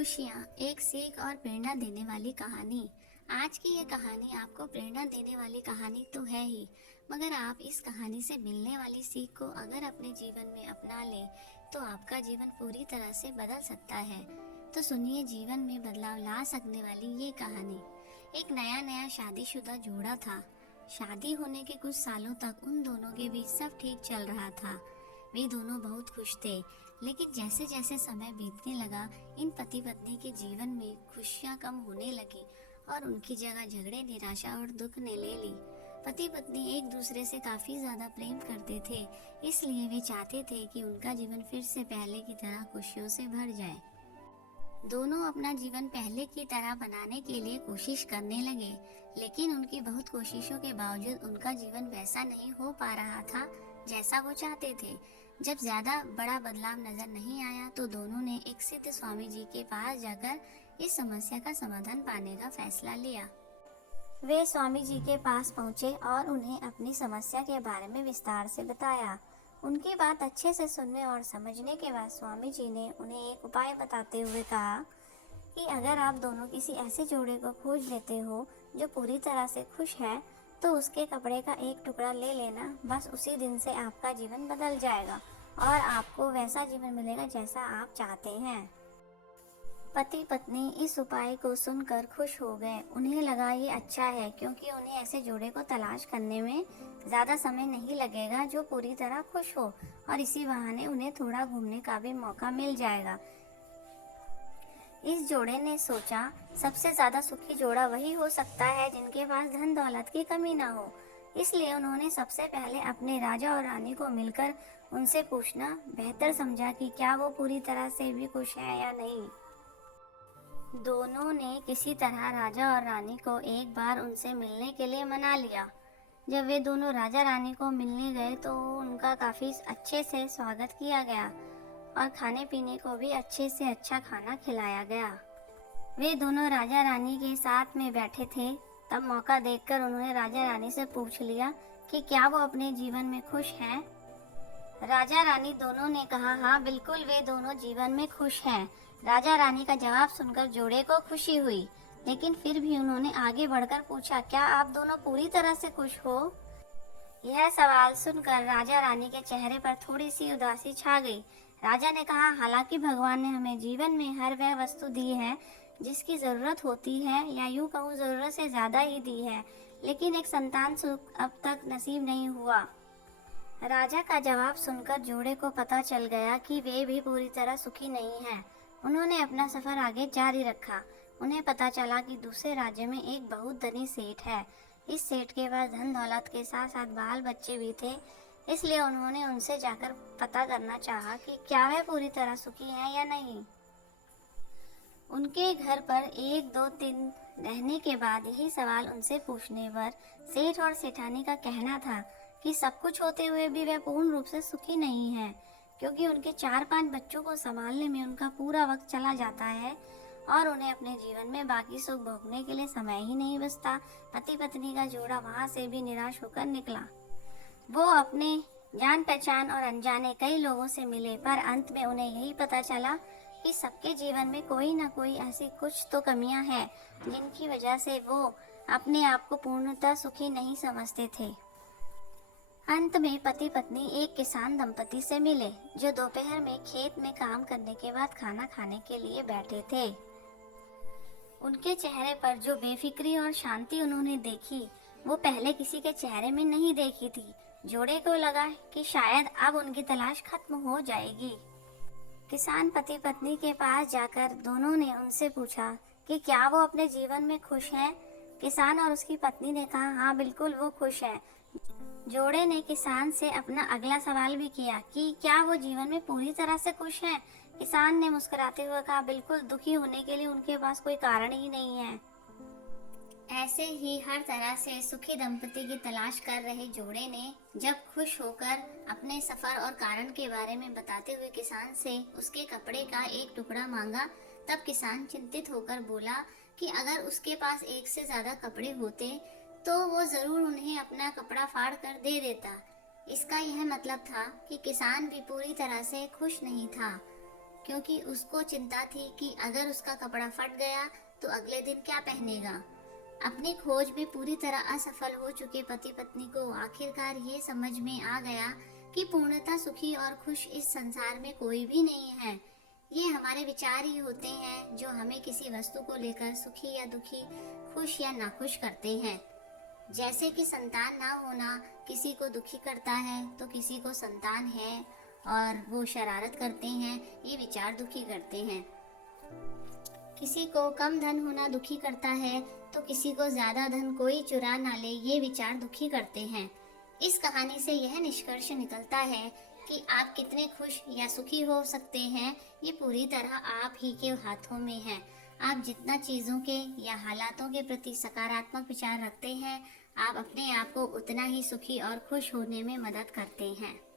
खुशियाँ एक सीख और प्रेरणा देने वाली कहानी। आज की ये कहानी आपको प्रेरणा देने वाली कहानी तो है ही, मगर आप इस कहानी से मिलने वाली सीख को अगर अपने जीवन में अपना लें तो आपका जीवन पूरी तरह से बदल सकता है। तो सुनिए जीवन में बदलाव ला सकने वाली ये कहानी। एक नया नया शादीशुदा जोड़ा था। शादी होने के कुछ सालों तक उन दोनों के बीच सब ठीक चल रहा था। वे दोनों बहुत खुश थे, लेकिन जैसे जैसे समय बीतने लगा इन पति पत्नी के जीवन में खुशियां कम होने लगी और उनकी जगह झगड़े, निराशा और दुख ने ले ली। पति पत्नी एक दूसरे से काफी ज्यादा प्रेम करते थे, इसलिए वे चाहते थे कि उनका जीवन फिर से पहले की तरह खुशियों से भर जाए। दोनों अपना जीवन पहले की तरह बनाने के लिए कोशिश करने लगे, लेकिन उनकी बहुत कोशिशों के बावजूद उनका जीवन वैसा नहीं हो पा रहा था जैसा वो चाहते थे। जब ज्यादा बड़ा बदलाव नजर नहीं आया तो दोनों ने एक सिद्ध स्वामी जी के पास जाकर इस समस्या का समाधान पाने का फैसला लिया। वे स्वामी जी के पास पहुंचे और उन्हें अपनी समस्या के बारे में विस्तार से बताया। उनकी बात अच्छे से सुनने और समझने के बाद स्वामी जी ने उन्हें एक उपाय बताते हुए कहा कि अगर आप दोनों किसी ऐसे जोड़े को खोज लेते हो जो पूरी तरह से खुश है, तो उसके कपड़े का एक टुकड़ा ले लेना। बस उसी दिन से आपका जीवन बदल जाएगा और आपको वैसा जीवन मिलेगा जैसा आप चाहते हैं। पति पत्नी इस उपाय को सुनकर खुश हो गए। उन्हें लगा ये अच्छा है, क्योंकि उन्हें ऐसे जोड़े को तलाश करने में ज्यादा समय नहीं लगेगा जो पूरी तरह खुश हो, और इसी बहाने उन्हें थोड़ा घूमने का भी मौका मिल जाएगा। इस जोड़े ने सोचा, सबसे ज्यादा सुखी जोड़ा वही हो सकता है जिनके पास धन दौलत की कमी ना हो। इसलिए उन्होंने सबसे पहले अपने राजा और रानी को मिलकर उनसे पूछना बेहतर समझा कि क्या वो पूरी तरह से भी खुश हैं या नहीं। दोनों ने किसी तरह राजा और रानी को एक बार उनसे मिलने के लिए मना लिया। जब वे दोनों राजा रानी को मिलने गए तो उनका काफी अच्छे से स्वागत किया गया और खाने पीने को भी अच्छे से अच्छा खाना खिलाया गया। वे दोनों राजा रानी के साथ में बैठे थे। तब मौका देखकर उन्होंने राजा रानी से पूछ लिया कि क्या वो अपने जीवन में खुश हैं। राजा रानी दोनों ने कहा हाँ बिल्कुल, वे दोनों जीवन में खुश हैं। राजा रानी का जवाब सुनकर जोड़े को खुशी हुई, लेकिन फिर भी उन्होंने आगे बढ़कर पूछा, क्या आप दोनों पूरी तरह से खुश हो? यह सवाल सुनकर राजा रानी के चेहरे पर थोड़ी सी उदासी छा गई। राजा ने कहा, हालांकि भगवान ने हमें जीवन में हर वह वस्तु दी है जिसकी जरूरत होती है, या यूं कहूँ जरूरत से ज्यादा ही दी है, लेकिन एक संतान सुख अब तक नसीब नहीं हुआ। राजा का जवाब सुनकर जोड़े को पता चल गया कि वे भी पूरी तरह सुखी नहीं हैं। उन्होंने अपना सफर आगे जारी रखा। उन्हें पता चला कि दूसरे राज्य में एक बहुत धनी सेठ है। इस सेठ के पास धन दौलत के साथ साथ बाल बच्चे भी थे, इसलिए उन्होंने उनसे जाकर पता करना चाहा कि क्या वह पूरी तरह सुखी हैं या नहीं। उनके घर पर 1-2 दिन रहने के बाद यही सवाल उनसे पूछने पर सेठ और सेठानी का कहना था कि सब कुछ होते हुए भी वह पूर्ण रूप से सुखी नहीं है, क्योंकि उनके 4-5 बच्चों को संभालने में उनका पूरा वक्त चला जाता है और उन्हें अपने जीवन में बाकी सुख भोगने के लिए समय ही नहीं बचता। पति पत्नी का जोड़ा वहां से भी निराश होकर निकला। वो अपने जान पहचान और अनजाने कई लोगों से मिले, पर अंत में उन्हें यही पता चला कि सबके जीवन में कोई ना कोई ऐसी कुछ तो कमियां हैं जिनकी वजह से वो अपने आप को पूर्णतः सुखी नहीं समझते थे। अंत में पति पत्नी एक किसान दंपति से मिले जो दोपहर में खेत में काम करने के बाद खाना खाने के लिए बैठे थे। उनके चेहरे पर जो बेफिक्री और शांति उन्होंने देखी, वो पहले किसी के चेहरे में नहीं देखी थी। जोड़े को लगा कि शायद अब उनकी तलाश खत्म हो जाएगी। किसान पति पत्नी के पास जाकर दोनों ने उनसे पूछा कि क्या वो अपने जीवन में खुश हैं। किसान और उसकी पत्नी ने कहा हाँ बिल्कुल, वो खुश हैं। जोड़े ने किसान से अपना अगला सवाल भी किया कि क्या वो जीवन में पूरी तरह से खुश हैं। किसान ने मुस्कुराते हुए कहा, बिल्कुल, दुखी होने के लिए उनके पास कोई कारण ही नहीं है। ऐसे ही हर तरह से सुखी दंपति की तलाश कर रहे जोड़े ने जब खुश होकर अपने सफर और कारण के बारे में बताते हुए किसान से उसके कपड़े का एक टुकड़ा मांगा, तब किसान चिंतित होकर बोला कि अगर उसके पास एक से ज्यादा कपड़े होते तो वो जरूर उन्हें अपना कपड़ा फाड़ कर दे देता। इसका यह मतलब था कि किसान भी पूरी तरह से खुश नहीं था। क्योंकि उसको चिंता थी कि अगर उसका कपड़ा फट गया तो अगले दिन क्या पहनेगा। अपनी खोज में पूरी तरह असफल हो चुके पति पत्नी को आखिरकार ये समझ में आ गया कि पूर्णतः सुखी और खुश इस संसार में कोई भी नहीं है। ये हमारे विचार ही होते हैं जो हमें किसी वस्तु को लेकर सुखी या दुखी, खुश या नाखुश करते हैं। जैसे कि संतान ना होना किसी को दुखी करता है, तो किसी को संतान है और वो शरारत करते हैं, ये विचार दुखी करते हैं। किसी को कम धन होना दुखी करता है, तो किसी को ज्यादा धन कोई चुरा ना ले, ये विचार दुखी करते हैं। इस कहानी से यह निष्कर्ष निकलता है कि आप कितने खुश या सुखी हो सकते हैं, ये पूरी तरह आप ही के हाथों में है। आप जितना चीजों के या हालातों के प्रति सकारात्मक विचार रखते हैं, आप अपने आप को उतना ही सुखी और खुश होने में मदद करते हैं।